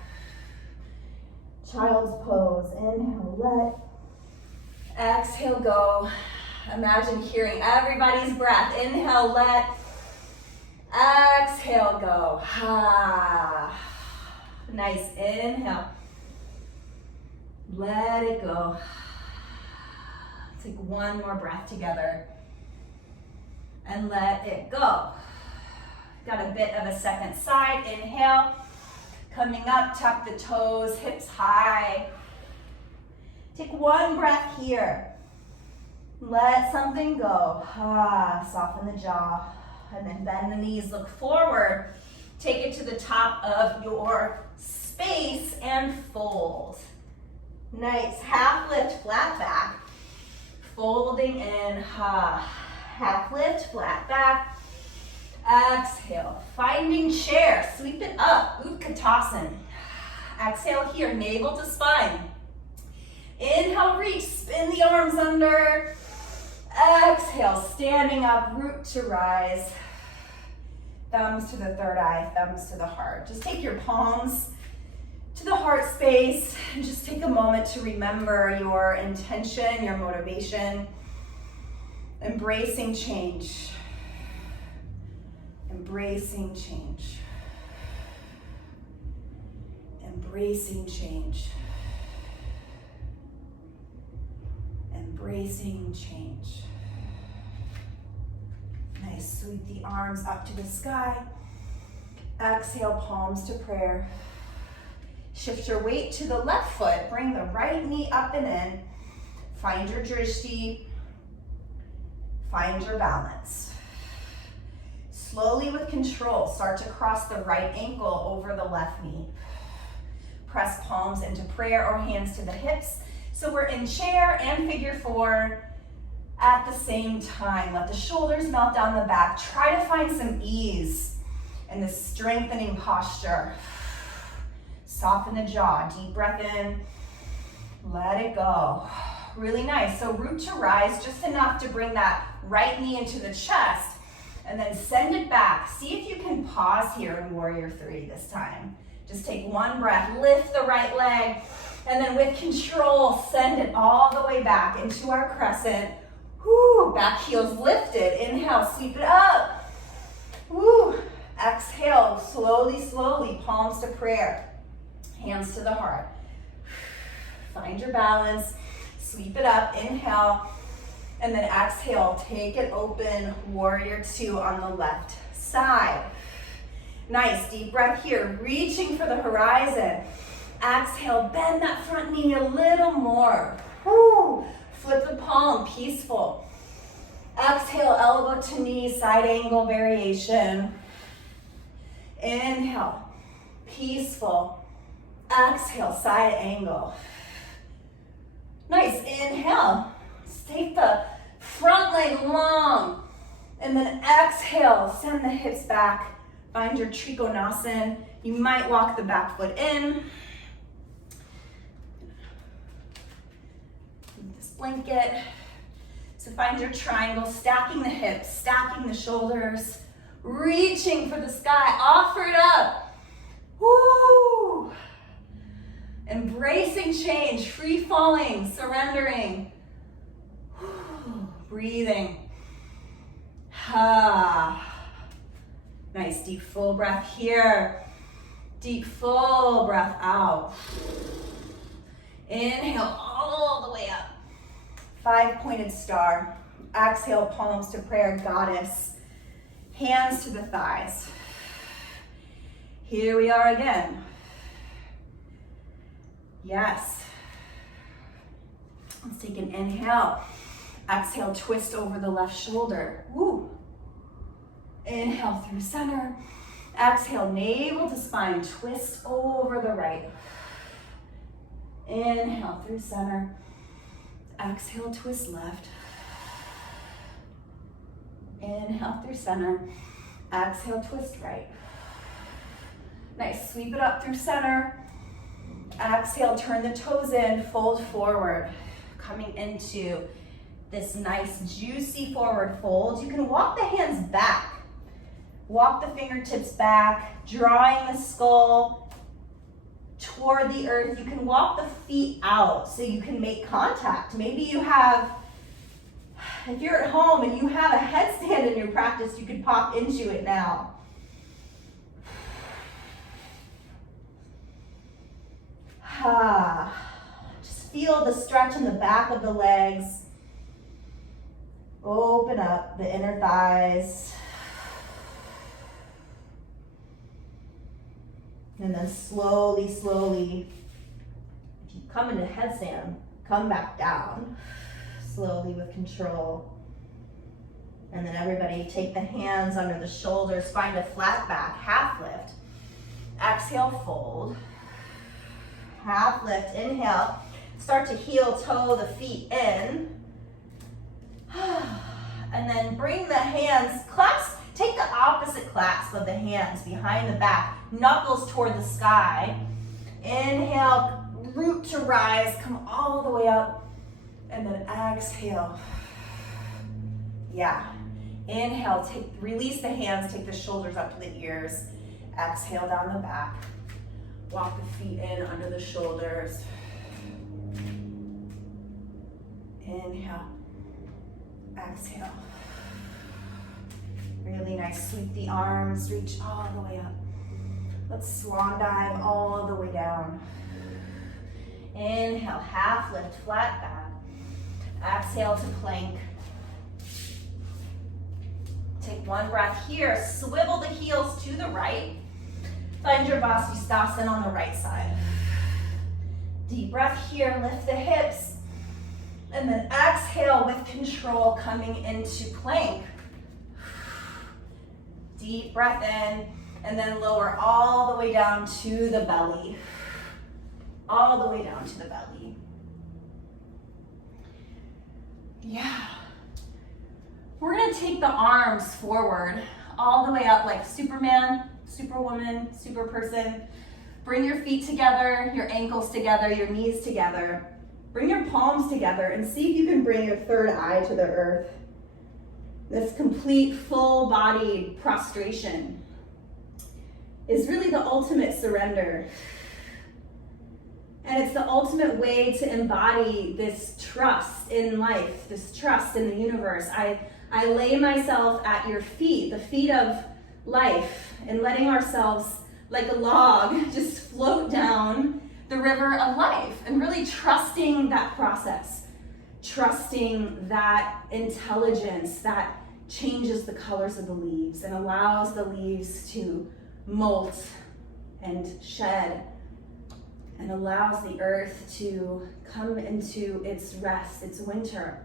Child's pose. Inhale, let. Exhale, go. Imagine hearing everybody's breath. Inhale, let. Exhale, go. Nice. Inhale. Let it go. Take one more breath together. And let it go. Got a bit of a second side. Inhale. Coming up, tuck the toes, hips high. Take one breath here. Let something go. Soften the jaw. And then bend the knees, look forward. Take it to the top of your space and fold. Nice, half lift, flat back. Folding in, half lift, flat back. Exhale, finding chair, sweep it up, Utkatasana. Exhale here, navel to spine. Inhale, reach, spin the arms under. Exhale, standing up, root to rise. Thumbs to the third eye, thumbs to the heart. Just take your palms to the heart space and just take a moment to remember your intention, your motivation. Embracing change. Embracing change. Embracing change. Embracing change. Nice, sweep the arms up to the sky. Exhale, palms to prayer. Shift your weight to the left foot. Bring the right knee up and in. Find your drishti. Find your balance. Slowly with control, start to cross the right ankle over the left knee. Press palms into prayer or hands to the hips. So we're in chair and figure four at the same time. Let the shoulders melt down the back. Try to find some ease in this strengthening posture. Soften the jaw, deep breath in, let it go. Really nice. So root to rise, just enough to bring that right knee into the chest and then send it back. See if you can pause here in warrior three this time. Just take one breath, lift the right leg, and then with control, send it all the way back into our crescent. Woo, back heels lifted. Inhale, sweep it up. Woo, exhale, slowly, slowly, palms to prayer. Hands to the heart. Find your balance. Sweep it up. Inhale. And then exhale. Take it open. Warrior two on the left side. Nice. Deep breath here. Reaching for the horizon. Exhale. Bend that front knee a little more. Woo. Flip the palm. Peaceful. Exhale. Elbow to knee. Side angle variation. Inhale. Peaceful. Exhale, side angle. Nice, inhale. Take the front leg long. And then exhale, send the hips back. Find your Trikonasana. You might walk the back foot in. This blanket. So find your triangle, stacking the hips, stacking the shoulders, reaching for the sky. Offer it up. Woo! Embracing change, free falling, surrendering. Breathing. Nice, deep full breath here. Deep full breath out. Inhale all the way up. 5-pointed star. Exhale, palms to prayer, goddess. Hands to the thighs. Here we are again. Yes. Let's take an inhale. Exhale, twist over the left shoulder. Woo. Inhale through center. Exhale, navel to spine. Twist over the right. Inhale through center. Exhale, twist left. Inhale through center. Exhale, twist right. Nice, sweep it up through center. Exhale, turn the toes in, fold forward. Coming into this nice juicy forward fold. You can walk the hands back. Walk the fingertips back, drawing the skull toward the earth. You can walk the feet out so you can make contact. Maybe you have, if you're at home and you have a headstand in your practice, you could pop into it now. Just feel the stretch in the back of the legs. Open up the inner thighs. And then slowly, slowly, if you come into headstand, come back down. Slowly with control. And then everybody take the hands under the shoulders, find a flat back, half lift. Exhale, fold. Half lift, inhale. Start to heel toe the feet in. And then bring the hands, clasp, take the opposite clasp of the hands behind the back, knuckles toward the sky. Inhale, root to rise, come all the way up. And then exhale. Yeah. Inhale, release the hands, take the shoulders up to the ears. Exhale down the back. Walk the feet in under the shoulders. Inhale. Exhale. Really nice. Sweep the arms, reach all the way up. Let's swan dive all the way down. Inhale, half lift, flat back. Exhale to plank. Take one breath here. Swivel the heels to the right. Find your Vasisthasana on the right side. Deep breath here. Lift the hips. And then exhale with control, coming into plank. Deep breath in, and then lower all the way down to the belly. All the way down to the belly. Yeah. We're gonna take the arms forward, all the way up like Superman, Superwoman, Superperson. Bring your feet together, your ankles together, your knees together. Bring your palms together and see if you can bring your third eye to the earth. This complete full body prostration is really the ultimate surrender. And it's the ultimate way to embody this trust in life, this trust in the universe. I lay myself at your feet, the feet of life, and letting ourselves, like a log, just float down the river of life, and really trusting that process, trusting that intelligence that changes the colors of the leaves and allows the leaves to molt and shed, and allows the earth to come into its rest, its winter.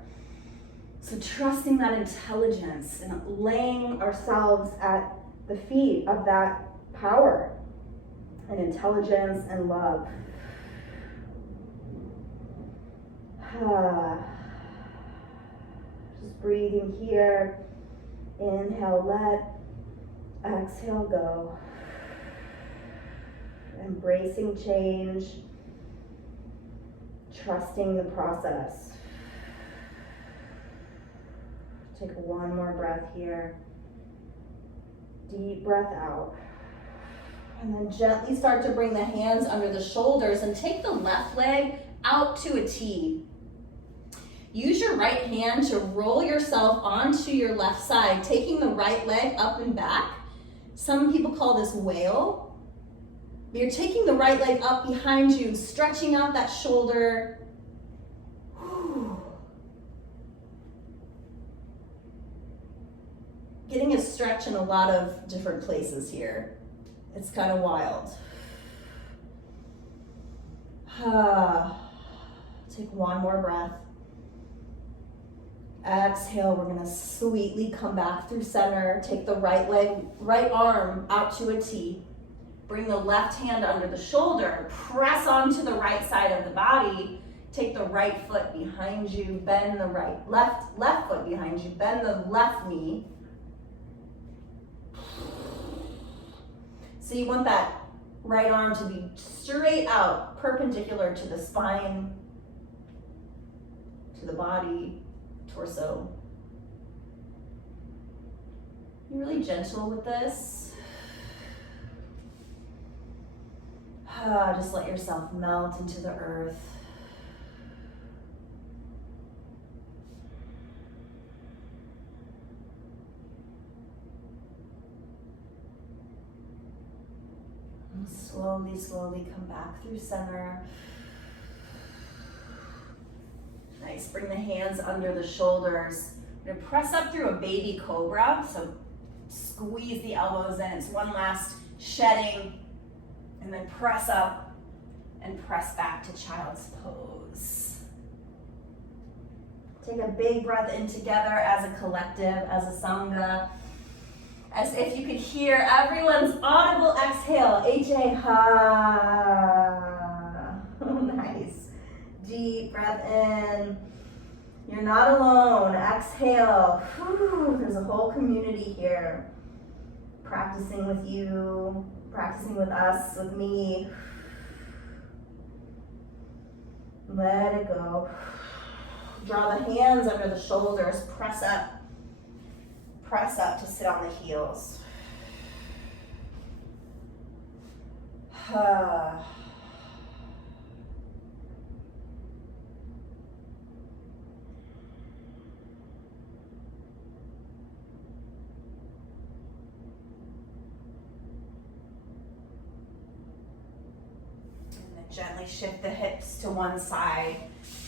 So trusting that intelligence and laying ourselves at the feet of that power and intelligence and love. Just breathing here. Inhale, let. Exhale, go. Embracing change. Trusting the process. Take one more breath here. Deep breath out. And then gently start to bring the hands under the shoulders and take the left leg out to a T. Use your right hand to roll yourself onto your left side, taking the right leg up and back. Some people call this whale. You're taking the right leg up behind you, stretching out that shoulder. Getting a stretch in a lot of different places here. It's kind of wild. Take one more breath. Exhale, we're gonna sweetly come back through center. Take the right leg, right arm out to a T. Bring the left hand under the shoulder. Press onto the right side of the body. Take the right foot behind you. Bend the left foot behind you. Bend the left knee. So you want that right arm to be straight out, perpendicular to the spine, to the body, torso. Be really gentle with this. Just let yourself melt into the earth. And slowly, slowly come back through center. Nice, bring the hands under the shoulders. We're gonna press up through a baby cobra, so squeeze the elbows in. It's one last shedding, and then press up and press back to child's pose. Take a big breath in together as a collective, as a sangha, as if you could hear everyone's audible exhale. H-A, ha. Nice. Deep breath in. You're not alone. Exhale. Whew. There's a whole community here. Practicing with you, practicing with us, with me. Let it go. Draw the hands under the shoulders. Press up. Press up to sit on the heels. Gently shift the hips to one side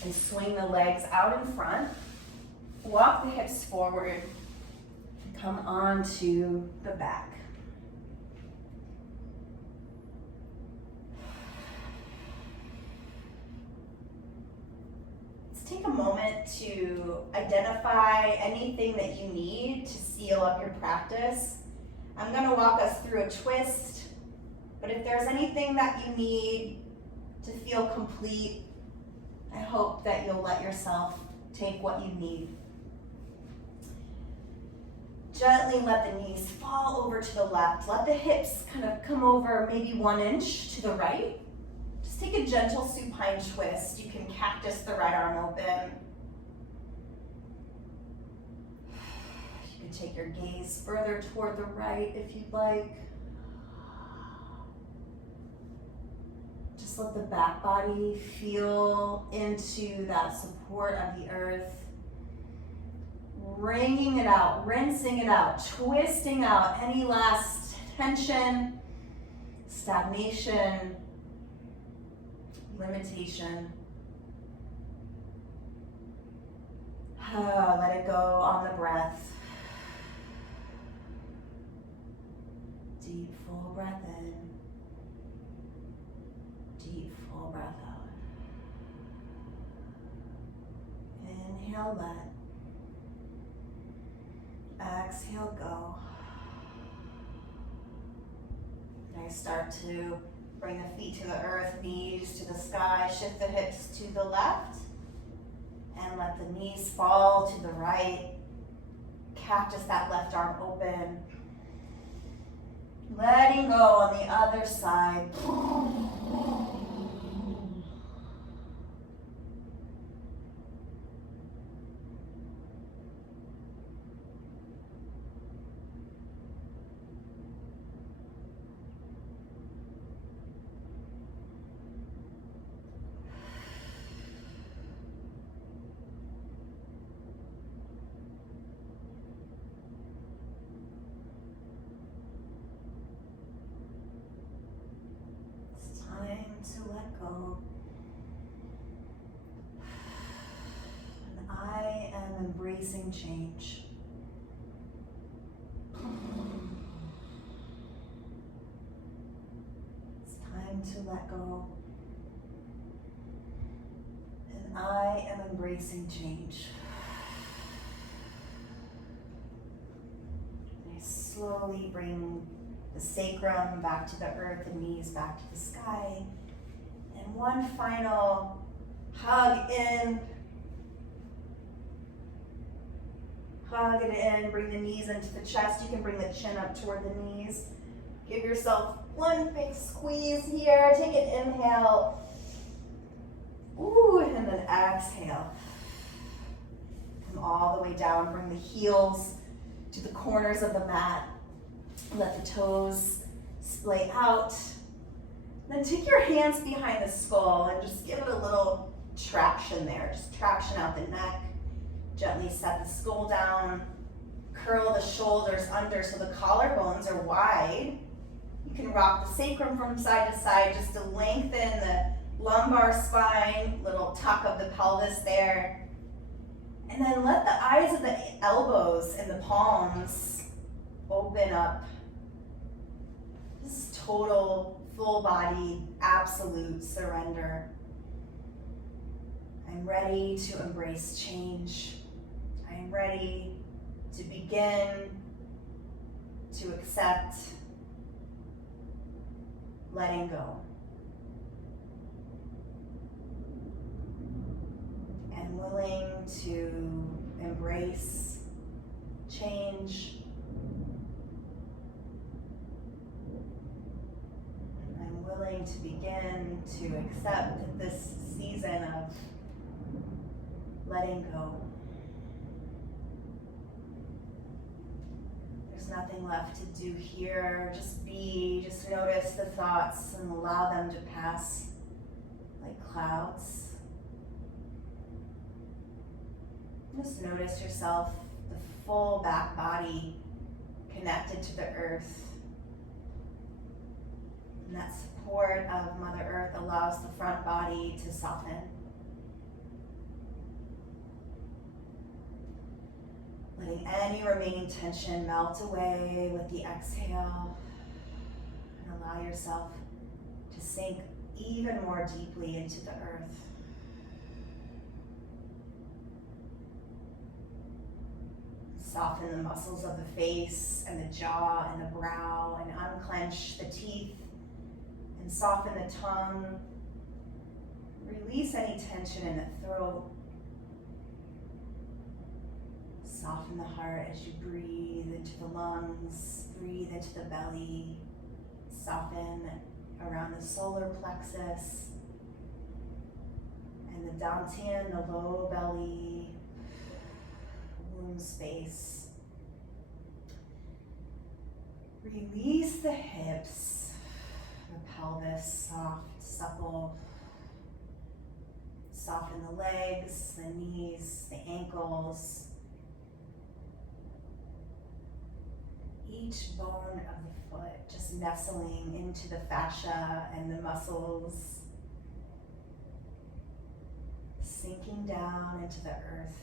And swing the legs out in front. Walk the hips forward. Come onto the back. Let's take a moment to identify anything that you need to seal up your practice. I'm going to walk us through a twist, but if there's anything that you need to feel complete, I hope that you'll let yourself take what you need. Gently let the knees fall over to the left. Let the hips kind of come over maybe 1 inch to the right. Just take a gentle supine twist. You can cactus the right arm open. You can take your gaze further toward the right if you'd like. Just let the back body feel into that support of the earth. Wringing it out, rinsing it out, twisting out any last tension, stagnation, limitation. Let it go on the breath. Deep, full breath in. Deep, full breath out. Inhale, let. Exhale, go. Now start to bring the feet to the earth, knees to the sky, shift the hips to the left, and let the knees fall to the right. Cactus that left arm open. Letting go on the other side. To let go. And I am embracing change. It's time to let go. And I am embracing change. And I slowly bring the sacrum back to the earth, the knees back to the sky. And one final hug in. Hug it in, bring the knees into the chest. You can bring the chin up toward the knees. Give yourself one big squeeze here. Take an inhale. Ooh, and then exhale. Come all the way down, bring the heels to the corners of the mat. Let the toes splay out. Then take your hands behind the skull and just give it a little traction there. Just traction out the neck. Gently set the skull down. Curl the shoulders under so the collarbones are wide. You can rock the sacrum from side to side just to lengthen the lumbar spine. Little tuck of the pelvis there. And then let the eyes of the elbows and the palms open up. This is total, full body, absolute surrender. I'm ready to embrace change. I'm ready to begin to accept letting go. I'm willing to embrace change. I'm willing to begin to accept this season of letting go. There's nothing left to do here. Just be, just notice the thoughts and allow them to pass like clouds. Just notice yourself, the full back body connected to the earth. And that support of Mother Earth allows the front body to soften. Letting any remaining tension melt away with the exhale. And allow yourself to sink even more deeply into the earth. Soften the muscles of the face and the jaw and the brow, and unclench the teeth and soften the tongue. Release any tension in the throat. Soften the heart as you breathe into the lungs, breathe into the belly. Soften around the solar plexus and the dantian, the low belly, womb space. Release the hips, the pelvis, soft, supple. Soften the legs, the knees, the ankles. Each bone of the foot just nestling into the fascia and the muscles, sinking down into the earth.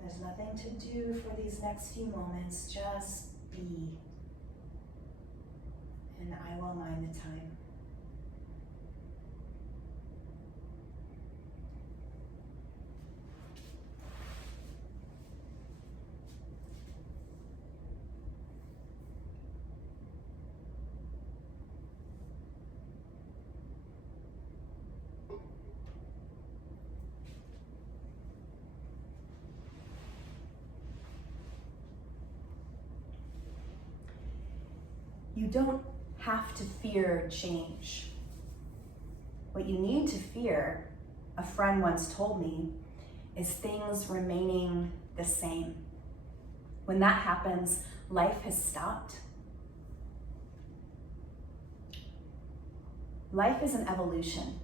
There's nothing to do for these next few moments, just be. And I will mind the time. You don't have to fear change. What you need to fear, a friend once told me, is things remaining the same. When that happens, life has stopped. Life is an evolution.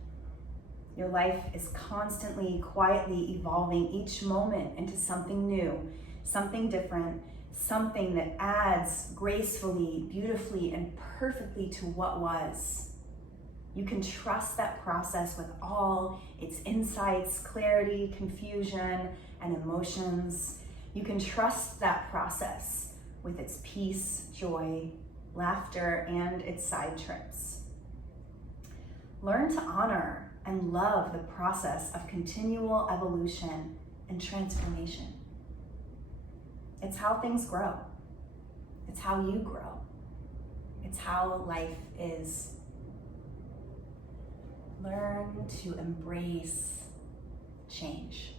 Your life is constantly, quietly evolving each moment into something new, something different, something that adds gracefully, beautifully, and perfectly to what was. You can trust that process with all its insights, clarity, confusion, and emotions. You can trust that process with its peace, joy, laughter, and its side trips. Learn to honor and love the process of continual evolution and transformation. It's how things grow. It's how you grow. It's how life is. Learn to embrace change.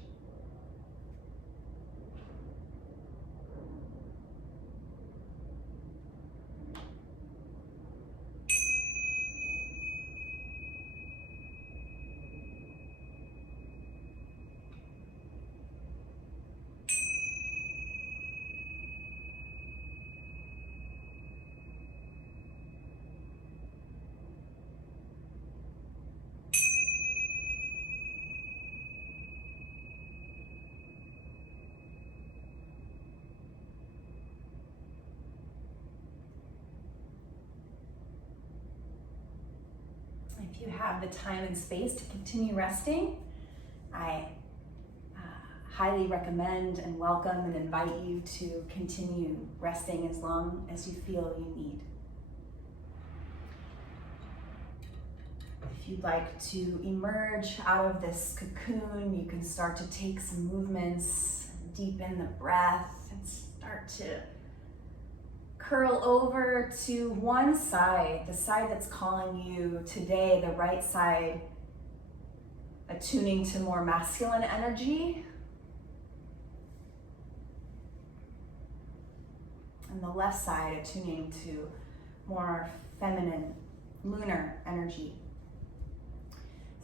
If you have the time and space to continue resting, I highly recommend and welcome and invite you to continue resting as long as you feel you need. If you'd like to emerge out of this cocoon, you can start to take some movements, deepen the breath, and start to curl over to one side, the side that's calling you today, the right side, attuning to more masculine energy, and the left side attuning to more feminine, lunar energy.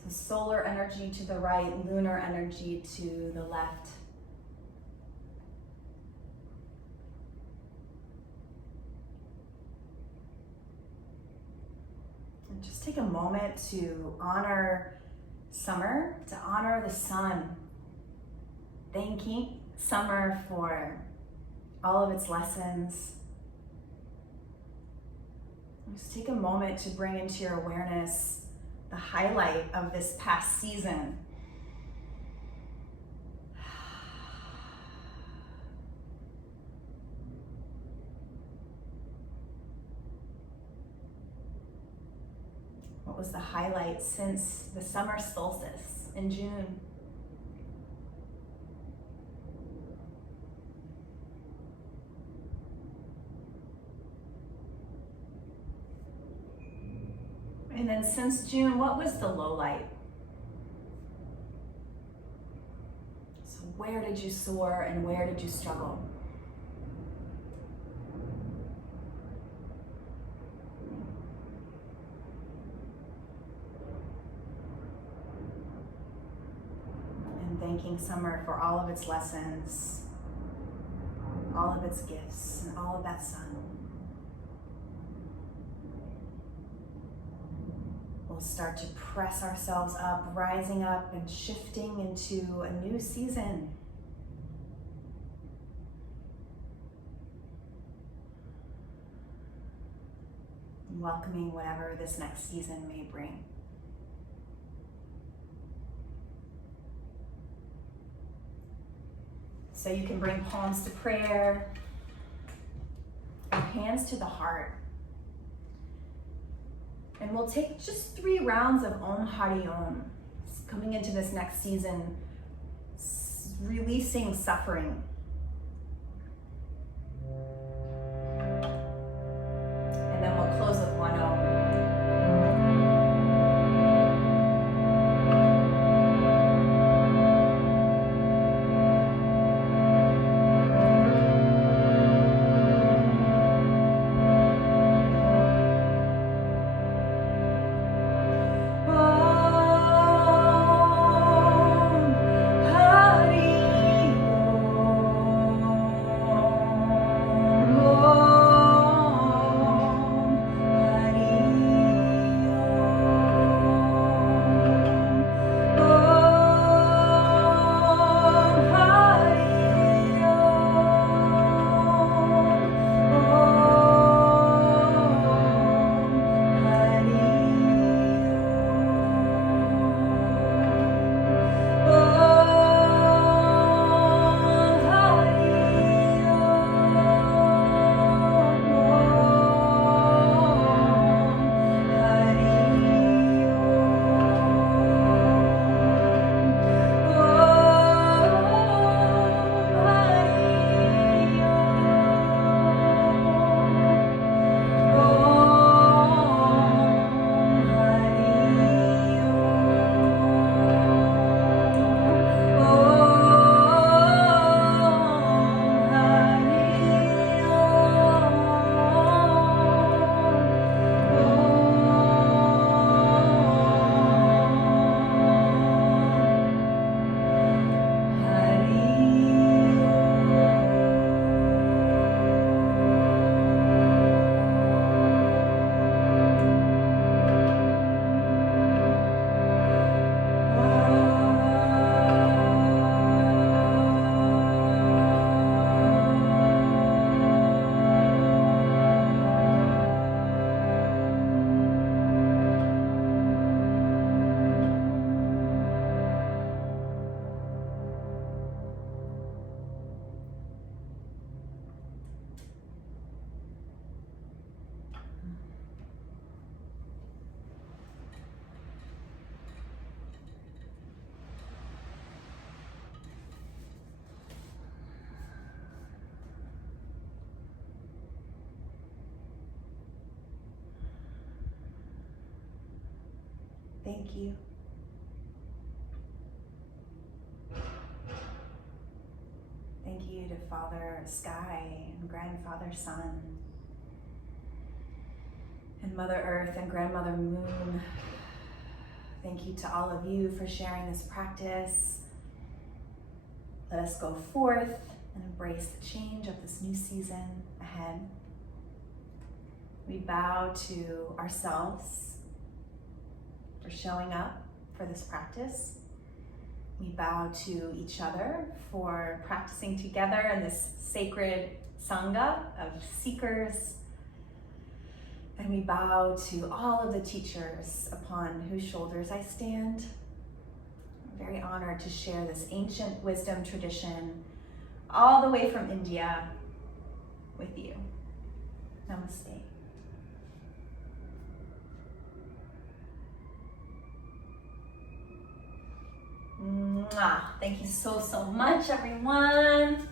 So solar energy to the right, lunar energy to the left. And just take a moment to honor summer, to honor the sun. Thanking summer for all of its lessons. Just take a moment to bring into your awareness the highlight of this past season. What was the highlight since the summer solstice in June? And then since June, what was the low light? So where did you soar and where did you struggle? And thanking summer for all of its lessons, all of its gifts, and all of that sun. We'll start to press ourselves up, rising up and shifting into a new season. And welcoming whatever this next season may bring. So you can bring palms to prayer, or hands to the heart. And we'll take just 3 rounds of Om Hari Om. Coming into this next season, releasing suffering. And then we'll close with 1 Om. Thank you. Thank you to Father Sky and Grandfather Sun and Mother Earth and Grandmother Moon. Thank you to all of you for sharing this practice. Let us go forth and embrace the change of this new season ahead. We bow to ourselves for showing up for this practice. We bow to each other for practicing together in this sacred sangha of seekers. And we bow to all of the teachers upon whose shoulders I stand. I'm very honored to share this ancient wisdom tradition all the way from India with you. Namaste. Thank you so much, everyone.